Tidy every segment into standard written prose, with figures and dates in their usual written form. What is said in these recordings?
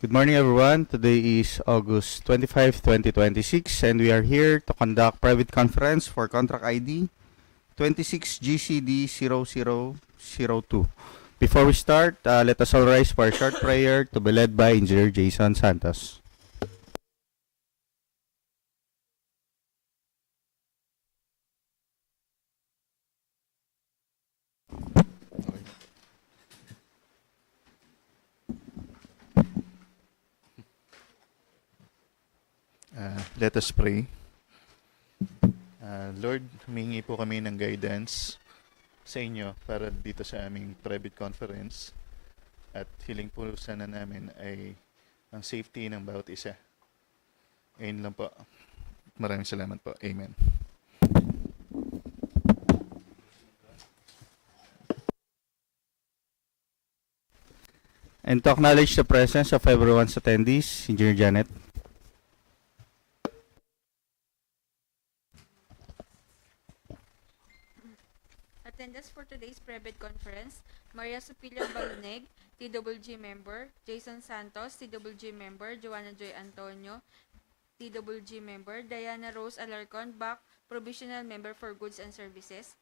Good morning, everyone. Today is August 25, 2026, and we are here to conduct private conference for contract ID 26GCD0002. Before we start, let us all rise for a short prayer to be led by Engineer Jason Santos. Let us pray. Lord, humingi po kami ng guidance sa inyo para dito sa aming private conference at hiling po sana namin ay ang safety ng bawat isa. Ayun lang po. Maraming salamat po. Amen. And to acknowledge the presence of everyone's attendees, Engineer Janet. Attendance for today's private conference, Maria Supilio Baloneg, TWG member, Jason Santos, TWG member, Joanna Joy Antonio, TWG member, Diana Rose Alarcon, BAC, provisional member for goods and services,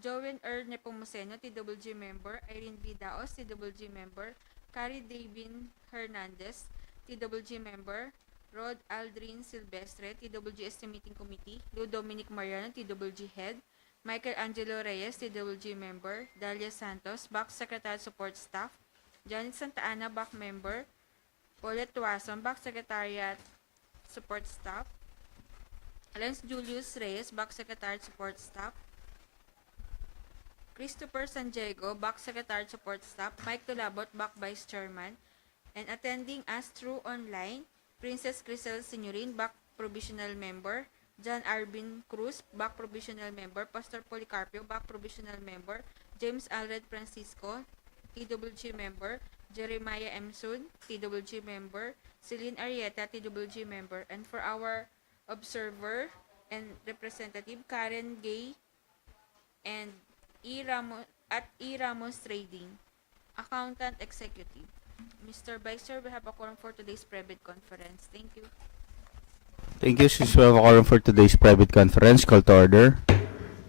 Jowen Nepomuceno, TWG member, Irene V. Daos, TWG member, Carrie Davin Hernandez, TWG member, Rod Aldrin Silvestre, TWG Estimating Committee, Lou Dominic Mariano, TWG head, Michael Angelo Reyes, TWG member, Dalia Santos, BAC Secretary Support Staff, Janet Santa Ana, BAC member, Paulette Tuason, BAC Secretariat Support Staff, Lance Julius Reyes, BAC Secretary Support Staff, Christopher San Diego, BAC Secretary Support Staff, Mike Tulabot, BAC Vice Chairman, and attending us through online, Princess Crisel Signorin, BAC Provisional Member, John Arvin Cruz, BAC Provisional Member, Pastor Policarpio, BAC Provisional Member, James Alred Francisco, TWG Member, Jeremiah M. Sun, TWG Member, Celine Arieta, TWG Member, and for our observer and representative, Karen Gay, and E. Ramos Trading, Accountant Executive. Mr. Vice Chair, we have a quorum for today's private conference. Thank you. Thank you, since we have a quorum for today's private conference. Call to order.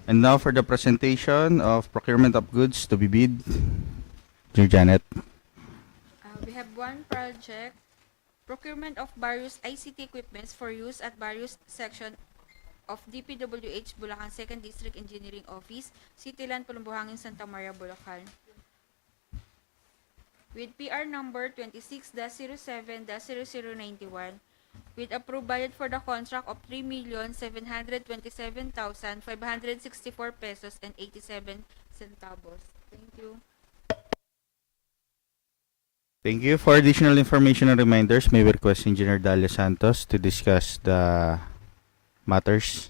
And now for the presentation of procurement of goods to be bid, Engineer Janet. We have one project, procurement of various ICT equipments for use at various sections of DPWH Bulacan 2nd District Engineering Office, Cityland, Palumbuhangin, Santa Maria, Bulacan. With PR number 26-07-0091, with approved budget for the contract of 3,727,564 pesos and 87 centavos. Thank you. Thank you. For additional information and reminders, may we request Engineer Dalia Santos to discuss the matters.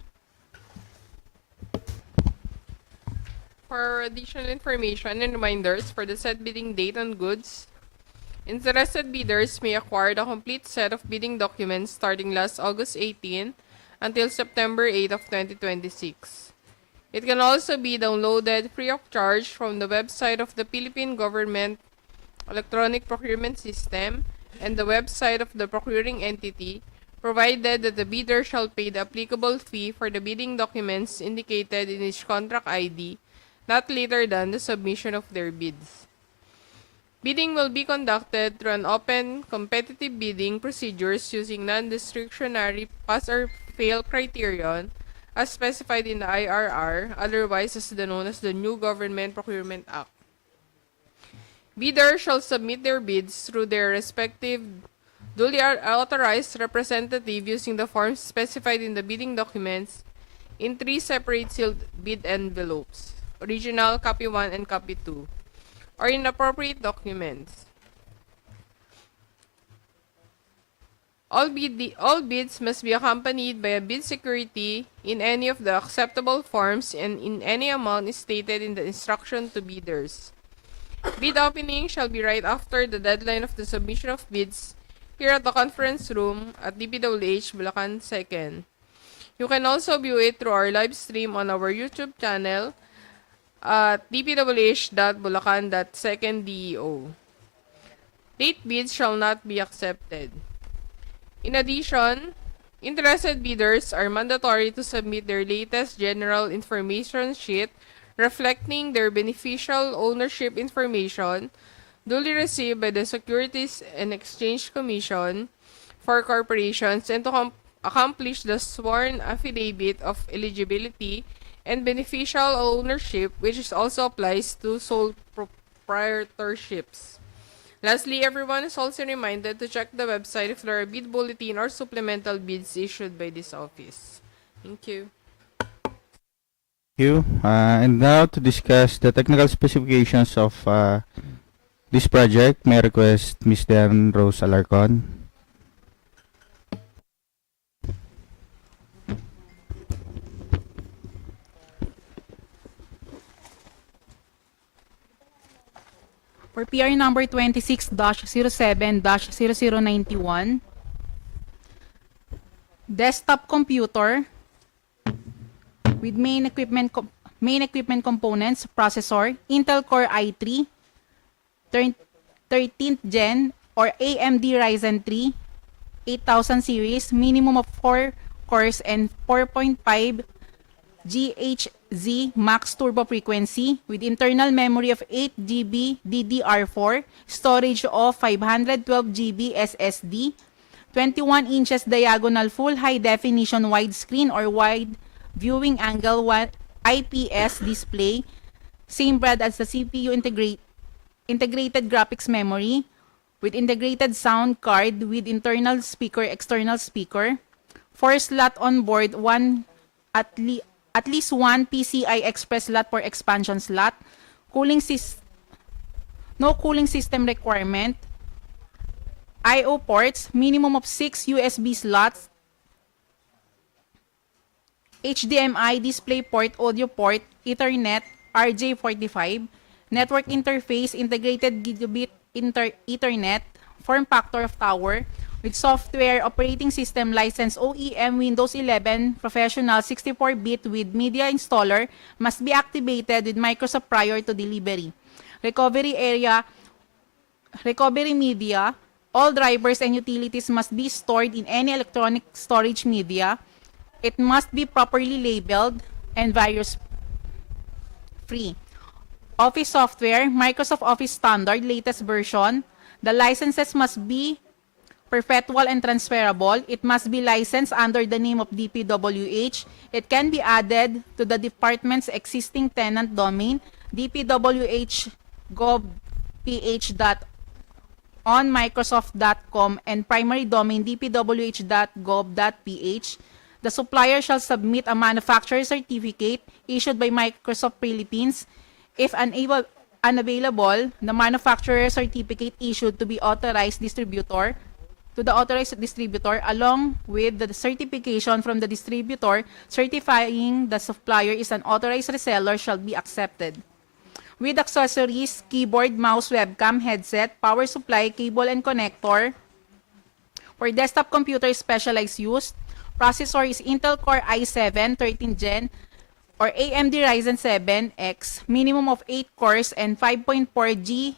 For additional information and reminders for the set bidding date on goods, interested bidders may acquire the complete set of bidding documents starting last August 18 until September 8 of 2026. It can also be downloaded free of charge from the website of the Philippine Government Electronic Procurement System and the website of the procuring entity, provided that the bidder shall pay the applicable fee for the bidding documents indicated in each contract ID not later than the submission of their bids. Bidding will be conducted through an open, competitive bidding procedures using non-discretionary pass or fail criterion as specified in the IRR, otherwise known as the New Government Procurement Act. Bidders shall submit their bids through their respective duly authorized representative using the forms specified in the bidding documents in 3 separate sealed bid envelopes, original, copy 1, and copy 2, or in appropriate documents. All bids must be accompanied by a bid security in any of the acceptable forms and in any amount stated in the instruction to bidders. Bid opening shall be right after the deadline of the submission of bids here at the conference room at DPWH Bulacan 2nd. You can also view it through our live stream on our YouTube channel at dpwh.bulacan.2nd.DEO. Late bids shall not be accepted. In addition, interested bidders are mandatory to submit their latest general information sheet reflecting their beneficial ownership information duly received by the Securities and Exchange Commission for corporations and to accomplish the sworn affidavit of eligibility and beneficial ownership, which also applies to sole proprietorships. Lastly, everyone is also reminded to check the website if there are bid bulletin or supplemental bids issued by this office. Thank you. Thank you. And now to discuss the technical specifications of this project, may I request Ms. Dan Rose Alarcon. For PR number 26-07-0091, desktop computer with main equipment components, processor, Intel Core i3, 13th Gen or AMD Ryzen 3 8000 series, minimum of 4 cores and 4.5 GHz max turbo frequency with internal memory of 8 GB DDR4, storage of 512 GB SSD, 21 inches diagonal full high definition widescreen or wide viewing angle IPS display, same brand as the CPU integrated graphics memory with integrated sound card with internal speaker, external speaker, 4 slot on board, at least one PCI Express slot for expansion slot, no cooling system requirement, I/O ports, minimum of 6 USB slots, HDMI display port, audio port, Ethernet, RJ45, network interface, integrated gigabit Ethernet, form factor of tower, with software operating system license OEM Windows 11 Professional 64-bit with media installer must be activated with Microsoft prior to delivery. Recovery media, all drivers and utilities must be stored in any electronic storage media. It must be properly labeled and virus-free. Office software, Microsoft Office Standard, latest version. The licenses must be perpetual and transferable. It must be licensed under the name of DPWH. It can be added to the department's existing tenant domain, dpwh.gov.ph.onmicrosoft.com, and primary domain dpwh.gov.ph. The supplier shall submit a manufacturer certificate issued by Microsoft Philippines. If unavailable, the manufacturer certificate issued to the authorized distributor along with the certification from the distributor certifying the supplier is an authorized reseller shall be accepted. With accessories, keyboard, mouse, webcam, headset, power supply, cable and connector. For desktop computer specialized use, processor is Intel Core i7 13th Gen or AMD Ryzen 7X, minimum of 8 cores and 5.4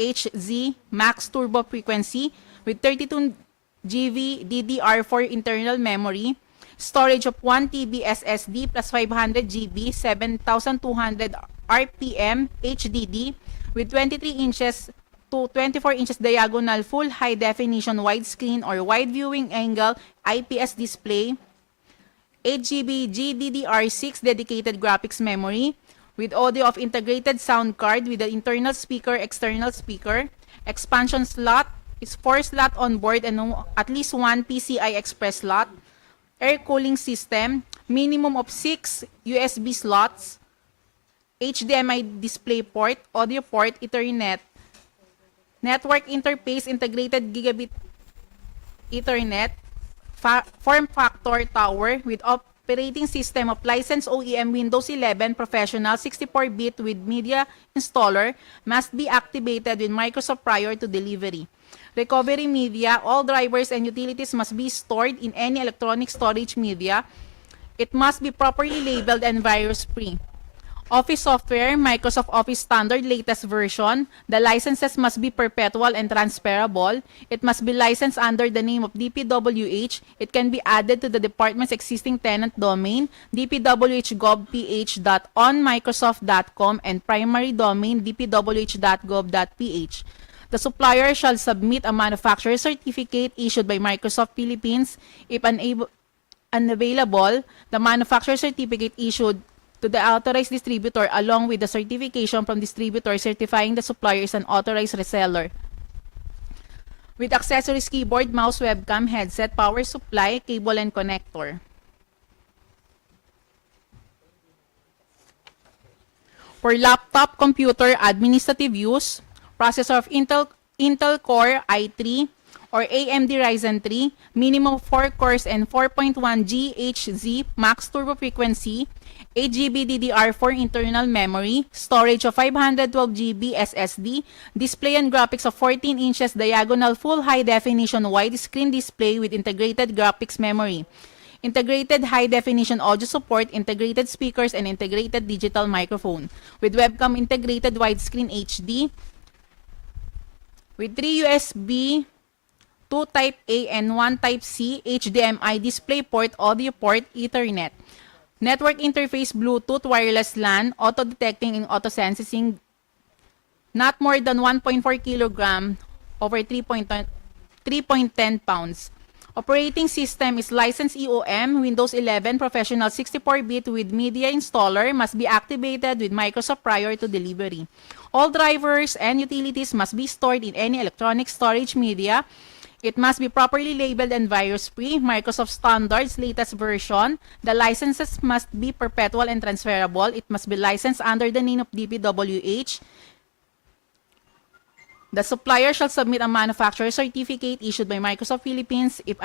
GHz max turbo frequency with 32 GB DDR4 internal memory, storage of 1 TB SSD plus 500 GB 7200 RPM HDD with 23 inches to 24 inches diagonal full high definition widescreen or wide viewing angle IPS display, 8 GB GDDR6 dedicated graphics memory with audio of integrated sound card with the internal speaker, external speaker, expansion slot is 4 slot on board and at least one PCI Express slot, air cooling system, minimum of 6 USB slots, HDMI display port, audio port, Ethernet, network interface, integrated gigabit Ethernet, form factor tower with operating system of licensed OEM Windows 11 Professional 64-bit with media installer must be activated with Microsoft prior to delivery. Recovery media, all drivers and utilities must be stored in any electronic storage media. It must be properly labeled and virus-free. Office software, Microsoft Office Standard latest version. The licenses must be perpetual and transferable. It must be licensed under the name of DPWH. It can be added to the department's existing tenant domain, dpwhgovph.onmicrosoft.com, and primary domain, dpwh.gov.ph. The supplier shall submit a manufacturer certificate issued by Microsoft Philippines. If unavailable, the manufacturer certificate issued to the authorized distributor along with the certification from distributor certifying the supplier is an authorized reseller. With accessories, keyboard, mouse, webcam, headset, power supply, cable, and connector. For laptop computer administrative use, processor of Intel Core i3 or AMD Ryzen 3, minimum 4 cores and 4.1 GHz max turbo frequency, 8 GB DDR4 internal memory, storage of 512 GB SSD, display and graphics of 14 inches diagonal full high definition widescreen display with integrated graphics memory, integrated high definition audio support, integrated speakers, and integrated digital microphone, with webcam integrated widescreen HD, with 3 USB, 2 Type A and 1 Type C, HDMI DisplayPort, audio port, Ethernet. Network interface, Bluetooth, wireless LAN, auto-detecting and auto-sensing, not more than 1.4 kg over 3.10 pounds. Operating system is licensed EOM, Windows 11 Professional 64-bit with media installer, must be activated with Microsoft prior to delivery. All drivers and utilities must be stored in any electronic storage media. It must be properly labeled and virus-free. Microsoft Standards latest version. The licenses must be perpetual and transferable. It must be licensed under the name of DPWH. The supplier shall submit a manufacturer certificate issued by Microsoft Philippines. If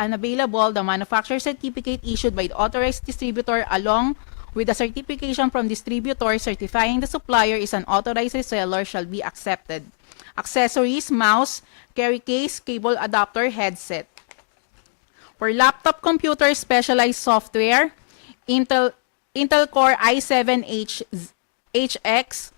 unavailable, the manufacturer certificate issued by the authorized distributor along with the certification from distributor certifying the supplier is an authorized reseller shall be accepted. Accessories, mouse, carry case, cable adapter, headset. For laptop computer specialized software, Intel Core i7HX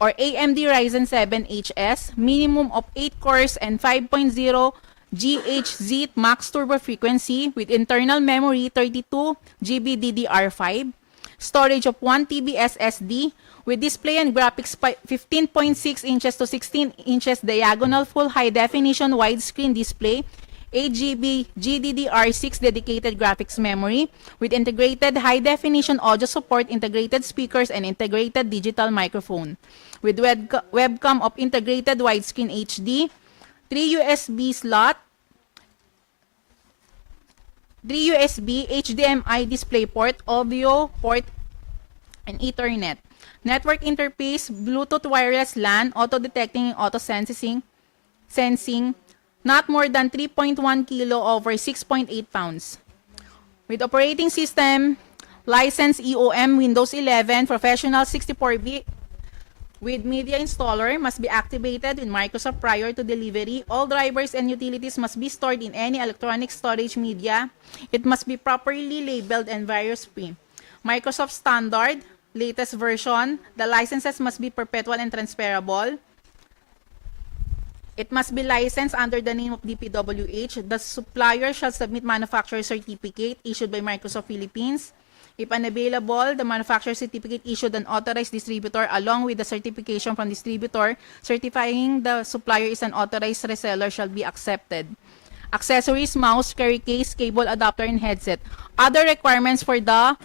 or AMD Ryzen 7 HS, minimum of 8 cores and 5.0 GHz max turbo frequency with internal memory 32 GB DDR5, storage of 1 TB SSD, with display and graphics 15.6 inches to 16 inches diagonal full high definition widescreen display, 8 GB GDDR6 dedicated graphics memory, with integrated high definition audio support, integrated speakers, and integrated digital microphone, with webcam of integrated widescreen HD, 3 USB slot, 3 USB, HDMI DisplayPort, audio port, and Ethernet. Network interface, Bluetooth wireless LAN, auto-detecting and auto-sensing, not more than 3.1 kilo over 6.8 pounds. With operating system, license EOM Windows 11 Professional 64-bit with media installer, must be activated in Microsoft prior to delivery. All drivers and utilities must be stored in any electronic storage media. It must be properly labeled and virus-free. Microsoft Standard latest version. The licenses must be perpetual and transferable. It must be licensed under the name of DPWH. The supplier shall submit manufacturer certificate issued by Microsoft Philippines. If unavailable, the manufacturer certificate issued an authorized distributor along with the certification from distributor certifying the supplier is an authorized reseller shall be accepted. Accessories, mouse, carry case, cable adapter, and headset. Other requirements for the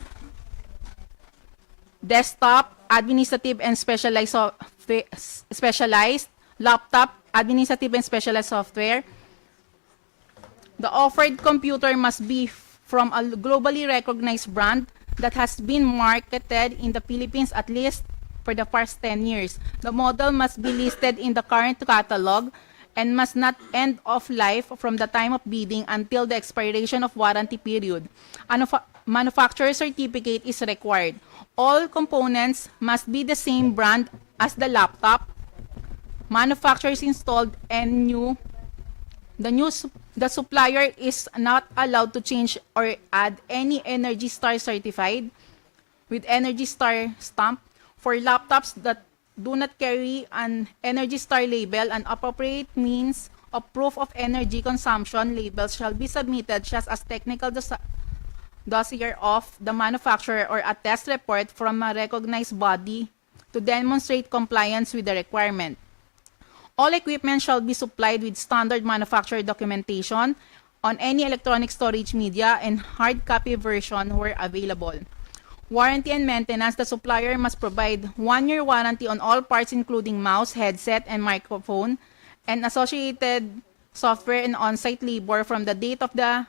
desktop, administrative, and specialized laptop, administrative, and specialized software. The offered computer must be from a globally recognized brand that has been marketed in the Philippines at least for the past 10 years. The model must be listed in the current catalog and must not end of life from the time of bidding until the expiration of warranty period. Manufacturer certificate is required. All components must be the same brand as the laptop. Manufacturers installed and new. The supplier is not allowed to change or add any Energy Star certified with Energy Star stamp For laptops that do not carry an Energy Star label, an appropriate means of proof of energy consumption labels shall be submitted just as technical dossier of the manufacturer or a test report from a recognized body to demonstrate compliance with the requirement. All equipment shall be supplied with standard manufacturer documentation on any electronic storage media and hard copy version where available. Warranty and maintenance, the supplier must provide 1-year warranty on all parts including mouse, headset, and microphone, and associated software and on-site labor from the date of the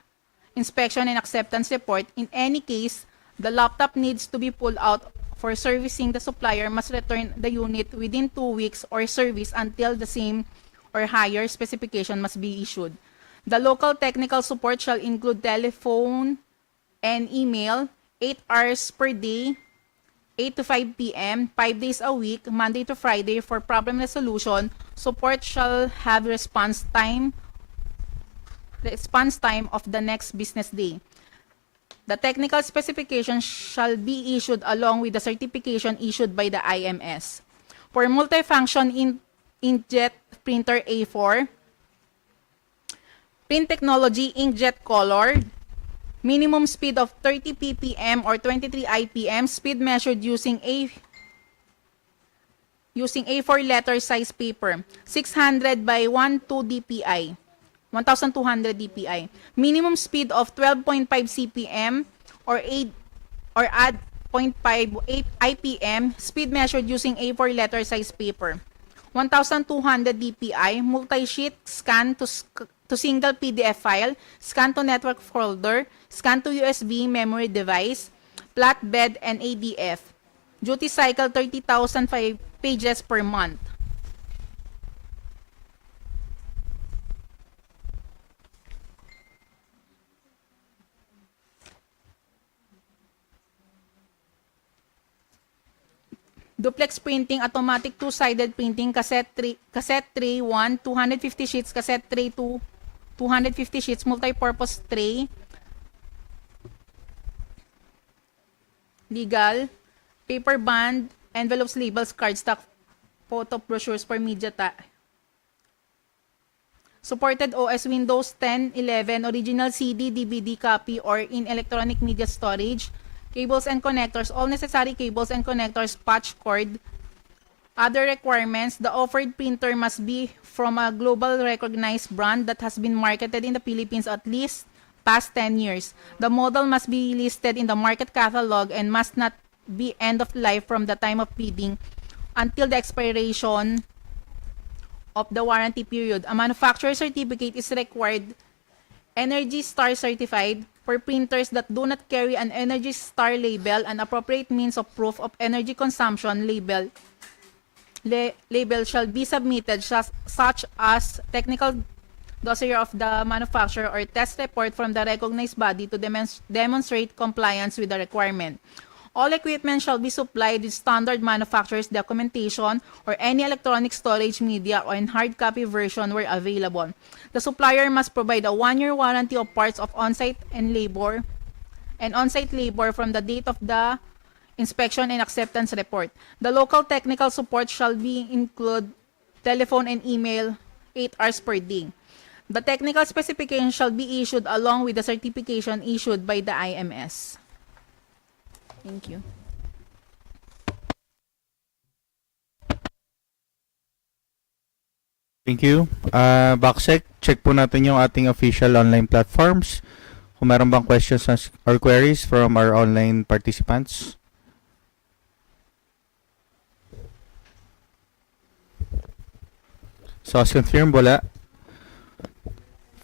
inspection and acceptance report. In any case, the laptop needs to be pulled out for servicing. The supplier must return the unit within 2 weeks or service until the same or higher specification must be issued. The local technical support shall include telephone and email, 8 hours per day, 8 to 5 p.m., 5 days a week, Monday to Friday for problem resolution. Support shall have response time of the next business day. The technical specification shall be issued along with the certification issued by the IMS. For multifunction inkjet printer A4, print technology inkjet color, minimum speed of 30 ppm or 23 IPM, speed measured using A4 letter size paper, 600 by 12 dpi. 1,200 dpi. Minimum speed of 12.5 cpm or add 0.5 IPM. Speed measured using A4 letter size paper. 1,200 dpi. Multi-sheet scan to single PDF file. Scan to network folder. Scan to USB memory device. Flatbed and ADF. Duty cycle 30,005 pages per month. Duplex printing, automatic two-sided printing, cassette tray 1, 250 sheets, cassette tray 2, 250 sheets, multi-purpose tray, legal, paper band, envelopes, labels, cardstock, photo brochures for media supported OS Windows 10, 11, original CD, DVD copy, or in electronic media storage. Cables and connectors, all necessary cables and connectors, patch cord. Other requirements, the offered printer must be from a global recognized brand that has been marketed in the Philippines at least past 10 years. The model must be listed in the market catalog and must not be end of life from the time of bidding until the expiration of the warranty period. A manufacturer certificate is required, Energy Star certified, for printers that do not carry an Energy Star label. An appropriate means of proof of energy consumption label shall be submitted, such as technical dossier of the manufacturer or test report from the recognized body to demonstrate compliance with the requirement. All equipment shall be supplied with standard manufacturer's documentation or any electronic storage media or in hard copy version where available. The supplier must provide a 1-year warranty of parts of on-site labor from the date of the inspection and acceptance report. The local technical support shall be include telephone and email 8 hours per day. The technical specification shall be issued along with the certification issued by the IMS. Thank you. Thank you. Backsec, check po natin yung ating official online platforms. Kung meron bang questions or queries from our online participants. So, as confirmed, wala.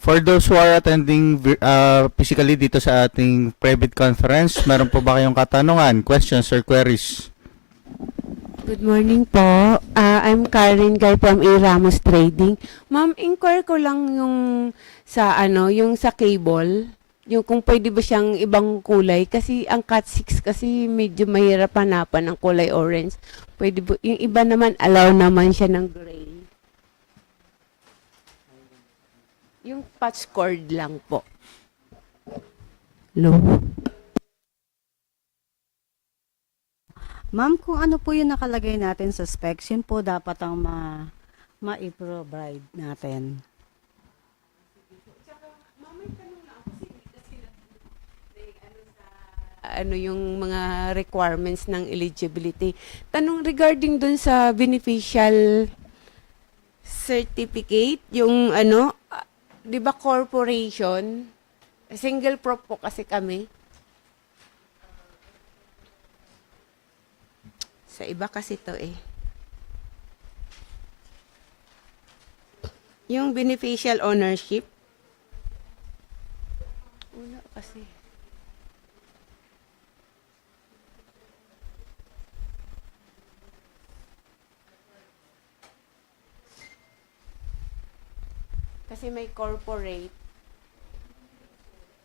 For those who are attending physically dito sa ating private conference, meron po ba kayong katanungan, questions, or queries? Good morning po. I'm Karen Guy from A. Ramos Trading. Ma'am, inquire ko lang yung sa yung sa cable, yung kung pwede ba siyang ibang kulay kasi ang Cat 6 kasi medyo mahirap hanapan ng kulay orange. Pwede ba yung iba naman allow naman siya ng gray. Yung patch cord lang po. Low. Ma'am, kung ano po yung nakalagay natin sa specs, yun po dapat ang ma-provide natin. Ano yung mga requirements ng eligibility. Tanong regarding dun sa beneficial certificate, yung ano, 'di ba corporation, single prop po kasi kami. Sa iba kasi to eh. Yung beneficial ownership. Una kasi. Kasi may corporate.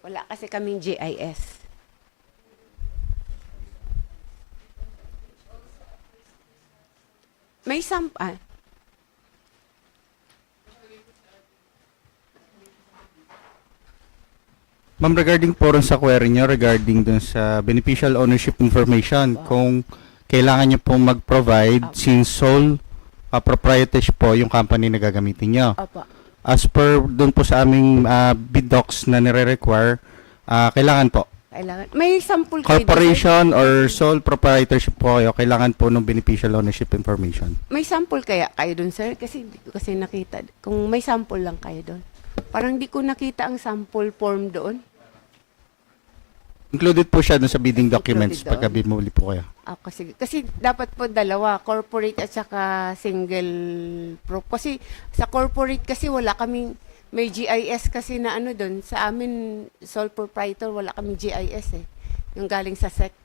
Wala kasi kaming GIS. May sampa. Ma'am, regarding po rin sa query nyo, regarding dun sa beneficial ownership information, kung kailangan nyo pong mag-provide since sole proprietorship po yung company na gagamitin nyo. Opo. As per dun po sa aming bid docs na nire-require, kailangan po. Kailangan. May sample kayo doon, Corporation or sole proprietorship po kayo, kailangan po ng beneficial ownership information. sir? May sample kaya kayo doon, sir? Kasi hindi ko kasi nakita. Kung may sample lang kayo doon. Parang di ko nakita ang sample form doon. Included po siya dun sa bidding documents Included doon. pagka bumuli po kayo. Kasi dapat po dalawa, corporate at saka single prop. Kasi sa corporate kasi wala kaming, may GIS kasi na ano doon. Sa amin, sole proprietor, wala kaming GIS eh. Yung galing sa SEC.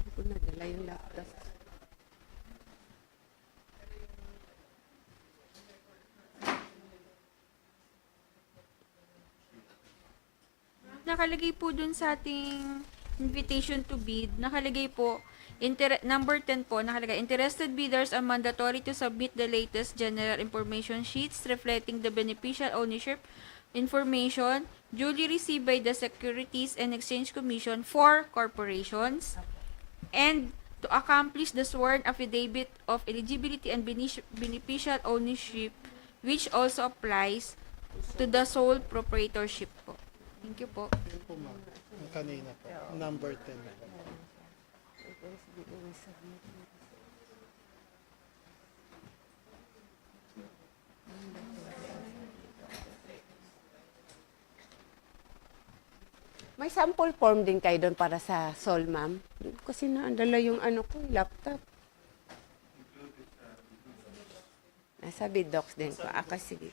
Hindi ko nadala yung laptop. Nakalagay po dun sa ating invitation to bid, nakalagay po, number 10 po, nakalagay, interested bidders are mandatory to submit the latest general information sheets reflecting the beneficial ownership information duly received by the Securities and Exchange Commission for corporations and to accomplish the sworn affidavit of eligibility and beneficial ownership, which also applies to the sole proprietorship po. Thank you po. Yun po, ma'am. Yung kanina po. Number 10. May sample form din kayo doon para sa SOL, ma'am? Kasi naandala yung ano ko, laptop. Nasa bid docs din po. Sige.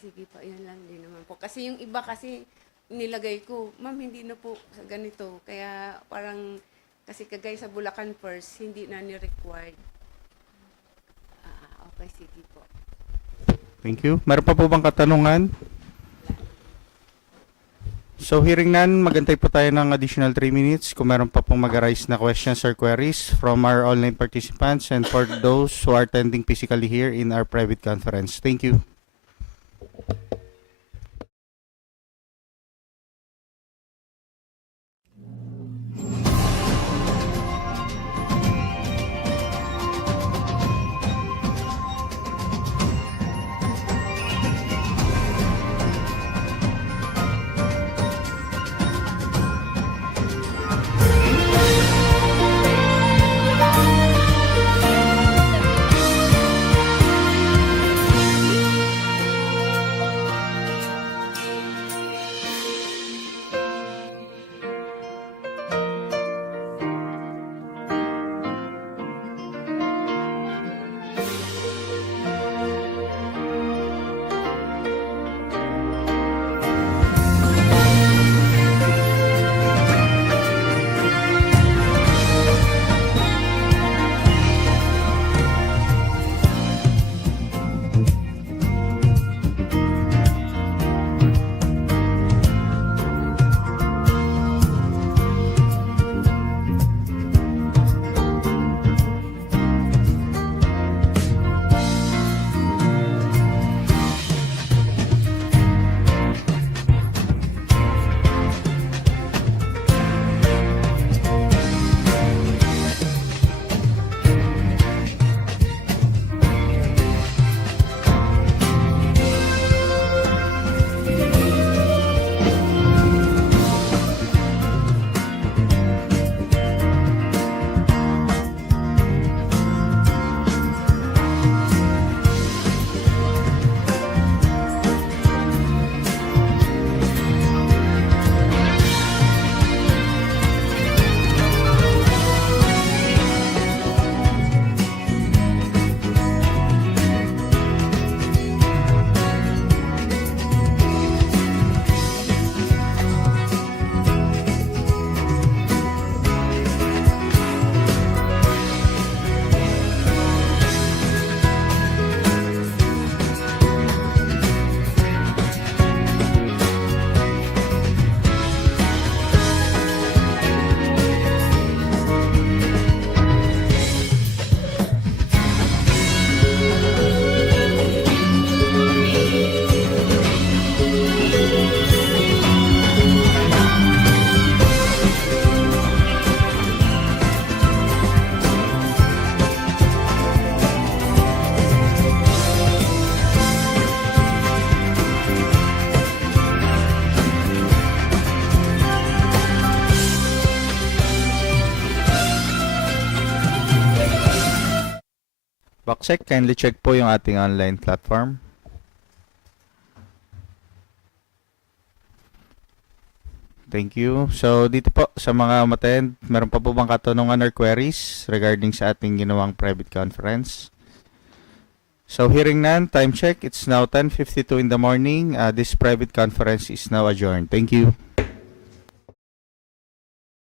Sige po, yun lang din naman po. Kasi yung iba kasi nilagay ko, ma'am, hindi na po sa ganito. Kaya parang, kasi kagaya sa Bulacan first, hindi na ni-required. Okay, sige po. Thank you. Meron pa po bang katanungan? So hearing none, magantay po tayo ng additional 3 minutes kung meron pa pong mag-arise na questions or queries from our online participants and for those who are attending physically here in our private conference. Thank you. Check, kindly check po yung ating online platform. Thank you. So, dito po sa mga umattend, meron pa po bang katanungan or queries regarding sa ating ginawang private conference? So, hearing none, time check. It's now 10:52 in the morning. This private conference is now adjourned. Thank you.